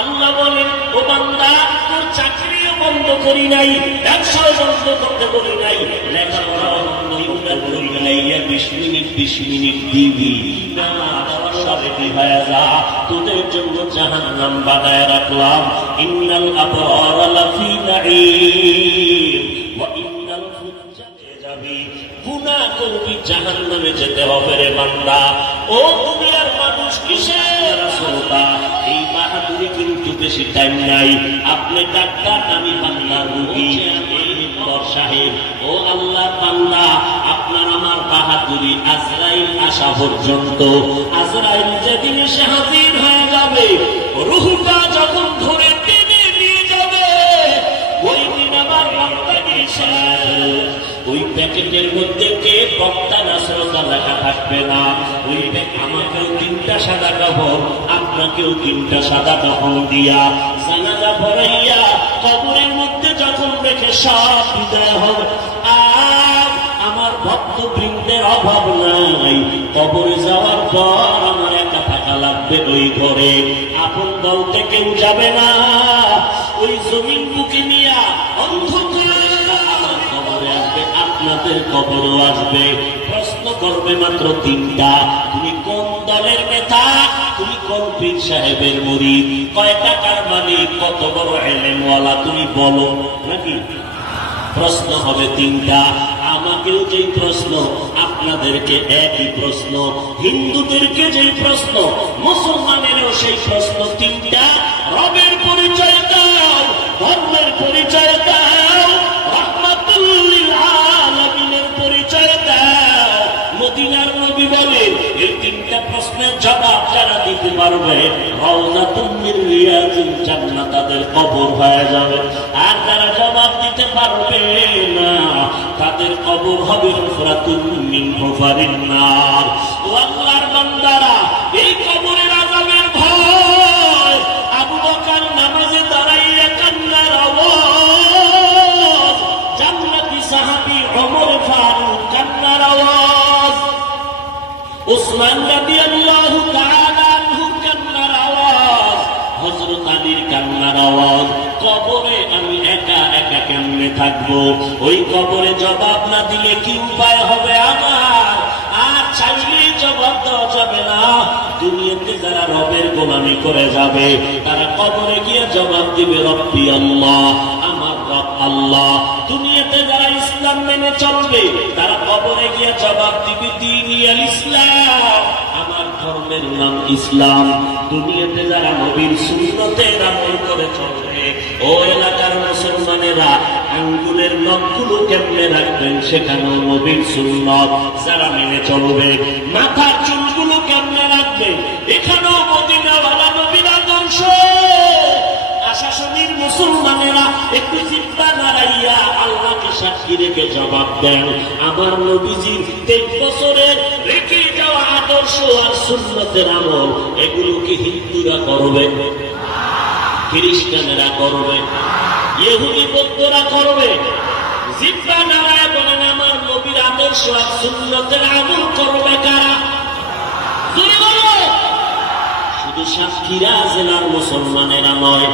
আল্লাহ বলেন, ও বান্দা, তোর চাকরিও বন্ধ করি নাই, ব্যবসাও বন্ধ করতে বলি নাই, লেখাপড়াও বন্ধ করতে বলি নাই, 20 মিনিট দিবি না, সব রেডি হয়ে যা, তোদের জন্য জাহান্নাম বানায় রাখলাম। ইন্নাল আবরারা লাফি নাঈম ওয়া ইন্নাল ফুজ্জারা যাবি, গুনাহ করবি, জাহান্নামে যেতে হবে রে বান্দা। ও দুনিয়ার মানুষ, কিসের আসলতা? এই বাহাদুরি কিন্তু বেশি টাইম নাই। আপনি ডাক্তার, আমি বান্দার রোগী। সাহেব, ও আল্লাহ বান্দা, আপনার আমার বাহাদুরি আজরাইল আসা পর্যন্ত। আজরাইল যেদিন এসে হাজির হয়ে যাবে, রূহটা যখন ধরে টেনে নিয়ে যাবে, ওই দিন আমার বান্দাকে ওই প্যাকেটের মধ্যে কে বক্তা না শ্রোতা লেখা থাকবে না। ওই আমাকেও 3টা সাদা কাপড়, আপনাকেও 3টা সাদা কাপড় দিয়া জানাজা ভরাইয়া কবরের মধ্যে যখন রেখে সব বিদায় হবে। আর আমার ভক্তবৃন্দের অভাব নাই, কবরে যাওয়ার পর আমার একা থাকা লাগবে ওই ঘরে, আপন বলতে কেউ যাবে না। ওই জমিন বুকে নিয়া অন্ধকার আমার কবরে আসবে, আপনাদের কবরও আসবে। প্রশ্ন করবে মাত্র 3টা, তুমি কোন দলের নেতা, তুমি কোন পীর সাহেবের মুরিদ, কয় টাকার মালিক, কত বড় এলেমওয়ালা, তুমি বলো নাকি? প্রশ্ন হবে 3টা। আমাকেও যেই প্রশ্ন, আপনাদেরকে একই প্রশ্ন, হিন্দুদেরকে যেই প্রশ্ন, মুসলমানেরও সেই প্রশ্ন 3টা। রবের পরিচয় দাও, ধর্মের পরিচয় দাও, রাহমাতুল লিল আলামিনের পরিচয় দাও। মদিনার নবী বলেন, এই 3টা প্রশ্নের জবাব যারা দিতে পারবে, রাউযাতুম মিন রিয়াজিল জান্নাহ, তাদের কবর হয়ে যাবে। আর যারা জবাব দিতে পারবে না, তাদের কবর হবে হুফরাতুম মিন হুফারিন নার। ও আল্লাহর বান্দারা, এই কবরের আযাবের ভয়, আবু বকর নামাজে দাঁড়াইয়া কান্নার আওয়াজ, জান্নাতি সাহাবী ওমর ফারুক কান্নার আওয়াজ, উসমান রাদিয়াল্লাহু তাআলা আনহু কান্নার আওয়াজ, হযরত আলীর কান্নার আওয়াজ। কবরে আমি একা একা কেমনে থাকবো? ওই কবরে জবাব না দিলে কি উপায় হবে আমার? আর চাইলে জবাব দেওয়া যাবে না। দুনিয়াতে যারা রবের গোলামি করে যাবে, তারা কবরে গিয়ে জবাব দিবে, রব্বি আল্লাহ, আমার রব আল্লাহ। দুনিয়াতে যারা ইসলাম মেনে চলবে, তারা কবরে গিয়ে জবাব দিবে, দীনি আল ইসলাম, আমার ধর্মের নাম ইসলাম। দুনিয়াতে যারা নবীর সুন্নতের আমল করে চলবে, ও এলাকার মুসলমানেরা, আঙ্গুলের নখগুলো কেমনে রাখবেন, সেখানেও নবীর সুন্নত যারা মেনে চলবে। মাথার চুলগুলো কেমনে রাখবেন, এখানেও মদিনাওয়ালা নবীর আদর্শ। আশাশুনির মুসলমানেরা একটু চিন্তা নাড়াইয়া আল্লাহকে সাক্ষী রেখে জবাব দেন, আমার নবীজির 23 বছরের রেখে যাওয়া আদর্শ আর সুন্নতের আমল, এগুলো কি হিন্দুরা করবে, খ্রিস্টানেরা করবে, ইহুদি বৌদ্ধরা করবে? জিব্বা নাড়ায় বলেন, আমার নবীর আদর্শ আর সুন্নতের আমল করবে কারা? শুধু সাক্ষীরা জেলার মুসলমানেরা নয়,